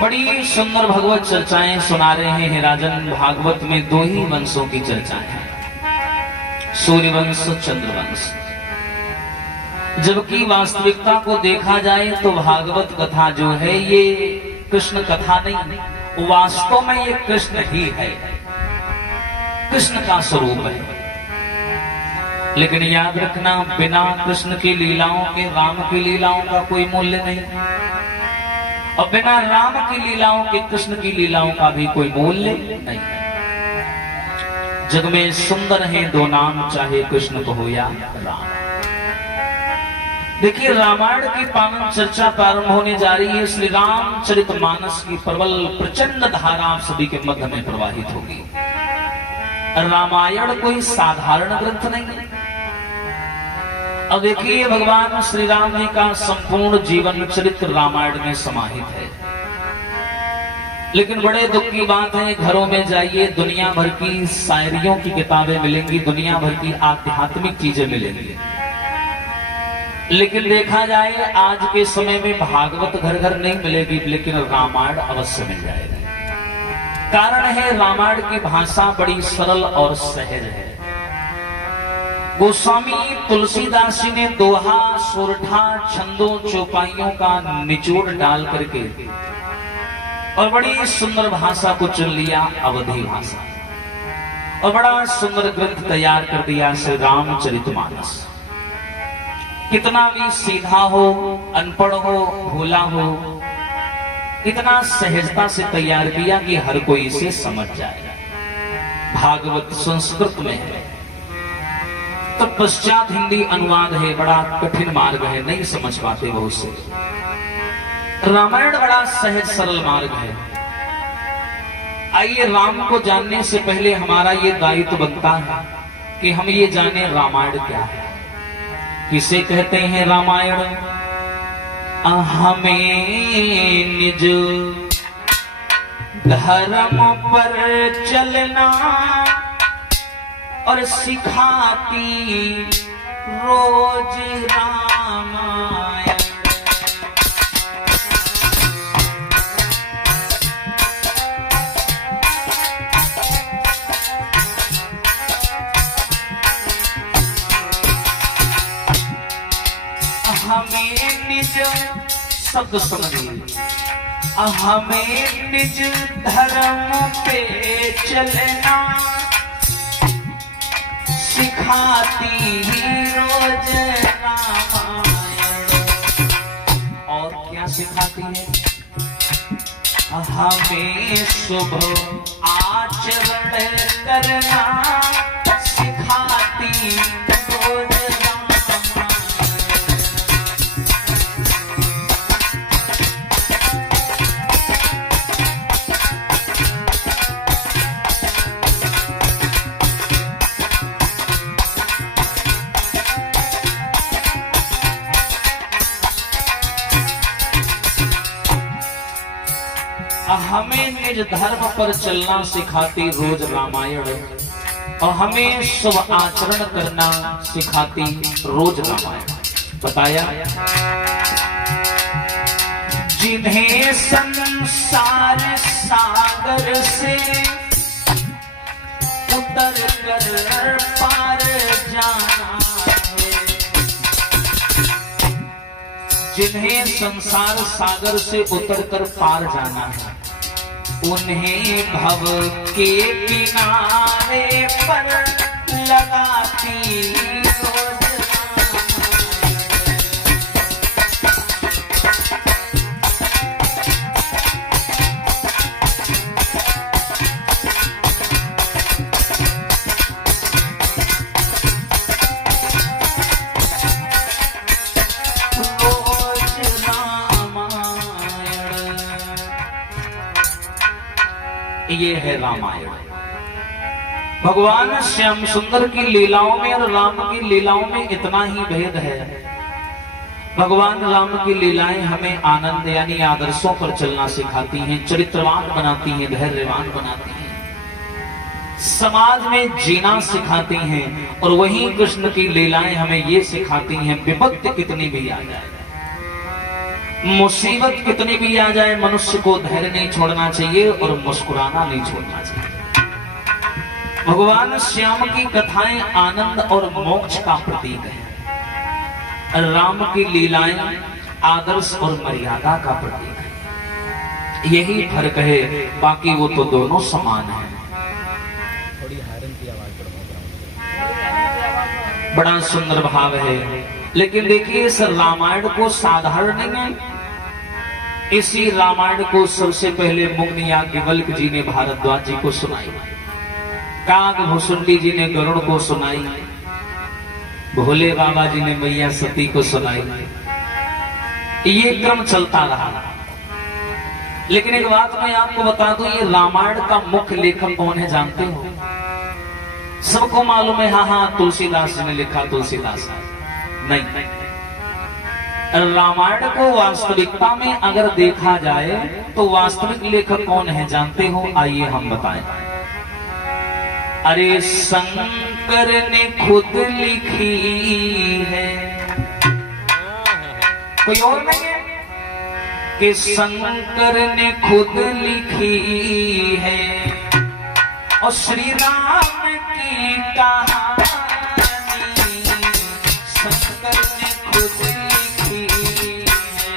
बड़ी सुंदर भगवत चर्चाएं सुना रहे हैं राजन। भागवत में दो ही वंशों की चर्चाएं हैं, सूर्यवंश, चंद्रवंश। जबकि वास्तविकता को देखा जाए तो भागवत कथा जो है ये कृष्ण कथा नहीं, वास्तव में ये कृष्ण ही है, कृष्ण का स्वरूप है। लेकिन याद रखना, बिना कृष्ण की लीलाओं के राम की लीलाओं का कोई मूल्य नहीं, और बिना राम की लीलाओं के कृष्ण की लीलाओं का भी कोई मूल्य नहीं है। जग में सुंदर हैं दो नाम, चाहे कृष्ण को हो या राम। देखिए, रामायण की पावन चर्चा प्रारंभ होने जा रही है। श्री रामचरितमानस की प्रबल प्रचंड धारा आप सभी के मध्य में प्रवाहित होगी। रामायण कोई साधारण ग्रंथ नहीं है। अब देखिए, भगवान श्री राम जी का संपूर्ण जीवन चरित्र रामायण में समाहित है। लेकिन बड़े दुख की बात है, घरों में जाइए दुनिया भर की शायरियों की किताबें मिलेंगी, दुनिया भर की आध्यात्मिक चीजें मिलेंगी, लेकिन देखा जाए आज के समय में भागवत घर घर नहीं मिलेगी, लेकिन रामायण अवश्य मिल जाएगी। कारण है, रामायण की भाषा बड़ी सरल और सहज है। गोस्वामी तुलसीदास जी ने दोहा, सोरठा, छंदों, चौपाइयों का निचोड़ डाल करके और बड़ी सुंदर भाषा को चुन लिया, अवधी भाषा, और बड़ा सुंदर ग्रंथ तैयार कर दिया श्री रामचरितमानस। कितना भी सीधा हो, अनपढ़ हो, भोला हो, इतना सहजता से तैयार किया कि हर कोई इसे समझ जाएगा। भागवत संस्कृत में है, तो पश्चात हिंदी अनुवाद है, बड़ा कठिन मार्ग है, नहीं समझ पाते बहुत से। रामायण बड़ा सहज सरल मार्ग है। आइए, राम को जानने से पहले हमारा ये दायित्व बनता है कि हम ये जाने रामायण क्या है, किसे कहते हैं रामायण। हमें निज धर्म पर चलना और सिखाती रोज रामायण। हमें निज, शब्द समझिए, हमें निज धर्म पे चलना सिखाती रोज रामायण। और क्या सिखाती है? हमें शुभ आचरण करना सिखाती रोज हमें निज धर्म पर चलना सिखाती रोज रामायण, और हमें शुभ आचरण करना सिखाती रोज रामायण। बताया, जिन्हें संसार सागर से उतर कर पार जाना है, जिन्हें संसार सागर से उतर कर पार जाना है, उन्हें भव के किनारे पर लगाती रोज ये है रामायण। भगवान श्याम सुंदर की लीलाओं में और राम की लीलाओं में इतना ही भेद है। भगवान राम की लीलाएं हमें आनंद यानी आदर्शों पर चलना सिखाती हैं, चरित्रवान बनाती हैं, धैर्यवान बनाती हैं, समाज में जीना सिखाती हैं। और वहीं कृष्ण की लीलाएं हमें ये सिखाती हैं, विपत्ति कितनी भी आ जाए, मुसीबत कितनी भी आ जाए मनुष्य को धैर्य नहीं छोड़ना चाहिए और मुस्कुराना नहीं छोड़ना चाहिए। भगवान श्याम की कथाएं आनंद और मोक्ष का प्रतीक है। राम की लीलाएं आदर्श और मर्यादा का प्रतीक है। यही फर्क है, बाकी वो तो दोनों समान है। थोड़ी हायरन की आवाज बड़ा सुंदर भाव है। लेकिन देखिए इस रामायण को साधारण नहीं है। इसी रामायण को सबसे पहले मुग्नि याज्ञवल्क्य जी ने भारद्वाज जी को सुनाई, काग भुसुंडी जी ने गरुड़ को सुनाई, भोले बाबा जी ने मैया सती को सुनाई। ये क्रम चलता रहा। लेकिन एक बात मैं आपको बता दूं, ये रामायण का मुख्य लेखक कौन है जानते हो? सबको मालूम है, हाँ तुलसीदास जी ने लिखा। तुलसीदास नहीं। रामायण को वास्तविकता में अगर देखा जाए तो वास्तविक लेखक कौन है जानते हो? आइए हम बताएं। अरे शंकर ने खुद लिखी है, कोई और नहीं है कि शंकर ने खुद लिखी है। और श्री राम की कहानी शंकर ने खुद लिखी है।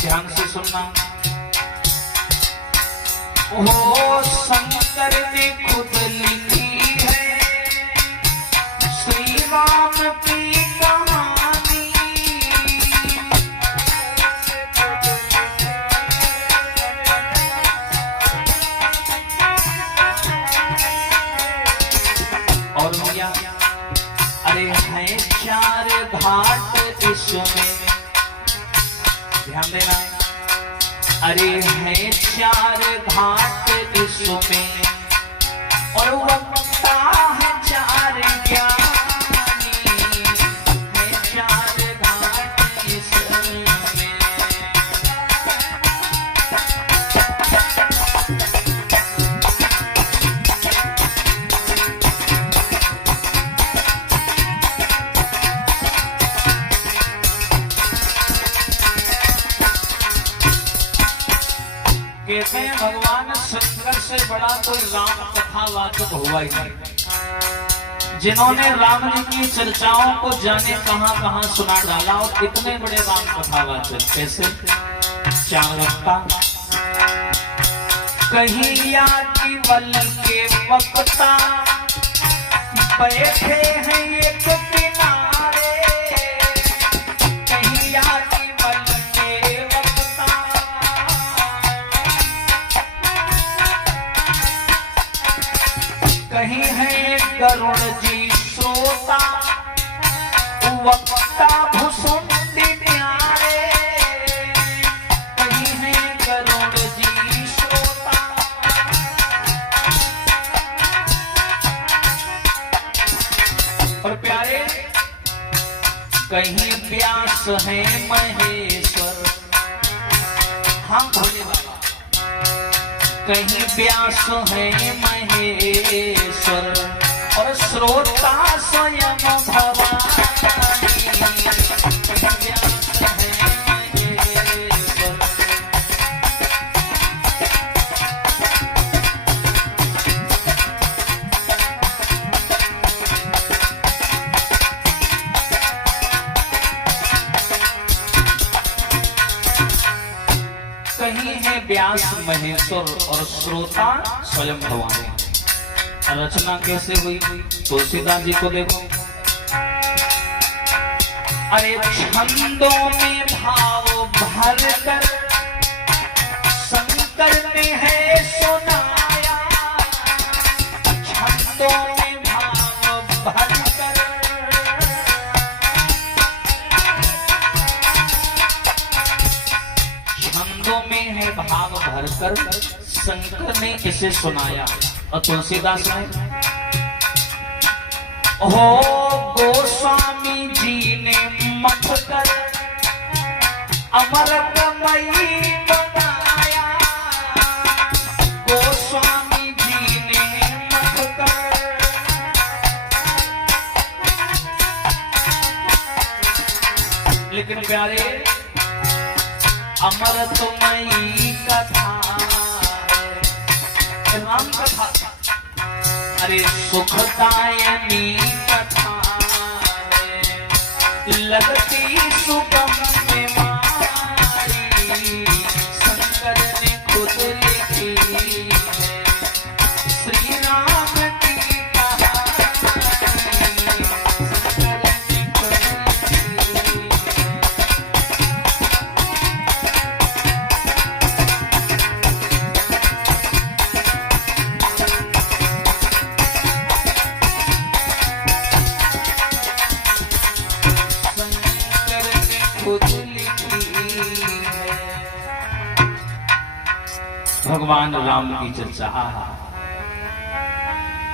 ध्यान से सुनना। ओ शंकर ने खुद लिखी है श्री राम की कहानी। और भैया अरे है चार घाट इसमें, ध्यान देना। अरे है चार घाट इसमें और वक्ता है चार ज्ञानी, है चार घाट इसमें। कहते हैं भगवान शंकर से बड़ा कोई राम कथावाचक हुआ ही नहीं, जिन्होंने राम जी की चर्चाओं को जाने कहां कहां सुना डाला। और इतने बड़े राम कथावाचक कैसे? चाणक्य, कहीं याज्ञवल के वक्ता बैठे हैं एक किनारे, कहीं याज्ञवल के वक्ता कहीं है गरुड़ जी श्रोता, वक्ता भुसुंडी न्यारे, कहीं है गरुड़ जी श्रोता। और प्यारे कहीं व्यास है महेश्वर, हाँ भोले बाबा, कहीं व्यास है महेश्वर और श्रोता स्वयं भवानी, कहीं व्यास है महेश्वर। कहीं है व्यास महेश्वर और श्रोता स्वयं भवानी। रचना कैसे हुई? तुलसीदास जी को देखो। अरे छंदों में भाव भर कर शंकर ने है सुनाया, छंदों में भाव भर कर छंदों में है भाव भरकर शंकर ने इसे सुनाया। और तुलसीदास ने हो गोस्वामी जी ने मत कर अमृतमयी बनाया, गोस्वामी जी प्यारे अमृतमयी कथा राम कथा, अरे सुखदायनी कथा लगती सुगम में मारी, शंकर ने खुद लिखी श्री राम की कहानी, शंकर ने खुद लिखी। भगवान राम की चर्चा।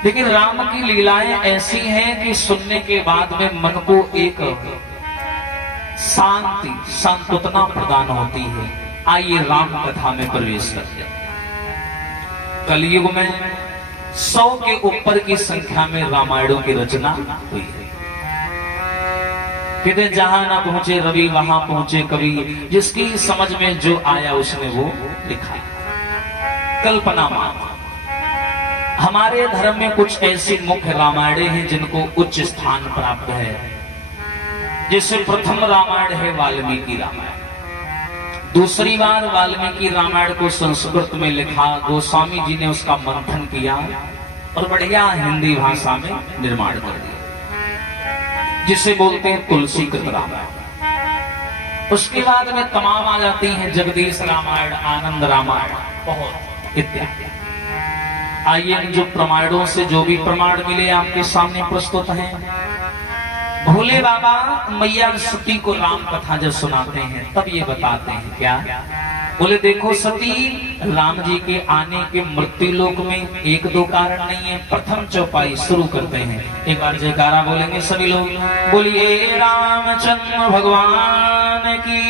लेकिन राम की लीलाएं ऐसी हैं कि सुनने के बाद में मन को एक शांति सांत्वना प्रदान होती है। आइए राम कथा में प्रवेश करते हैं। कलयुग में 100 के ऊपर की संख्या में रामायणों की रचना हुई है। कहते जहां ना पहुंचे रवि वहां पहुंचे कवि, जिसकी समझ में जो आया उसने वो लिखा। कल्पना मात्र। हमारे धर्म में कुछ ऐसी मुख्य रामायण हैं जिनको उच्च स्थान प्राप्त है। जैसे प्रथम रामायण है वाल्मीकि रामायण। दूसरी बार वाल्मीकि रामायण को संस्कृत में लिखा, गोस्वामी जी ने उसका मंथन किया और बढ़िया हिंदी भाषा में निर्माण कर दिया, जिसे बोलते हैं तुलसी कृत रामायण। उसके बाद में तमाम आ जाती हैं जगदीश रामायण, आनंद रामायण, बहुत इत्यादि। आइए जो प्रमाणों से जो भी प्रमाण मिले आपके सामने प्रस्तुत हैं। भोले बाबा मैया सती को राम कथा जब सुनाते हैं तब ये बताते हैं क्या, बोले देखो सती, राम जी के आने के मृत्यु लोक में 1-2 कारण नहीं है। प्रथम चौपाई शुरू करते हैं। एक बार जयकारा बोलेंगे सभी लोग, बोलिए रामचंद्र भगवान की।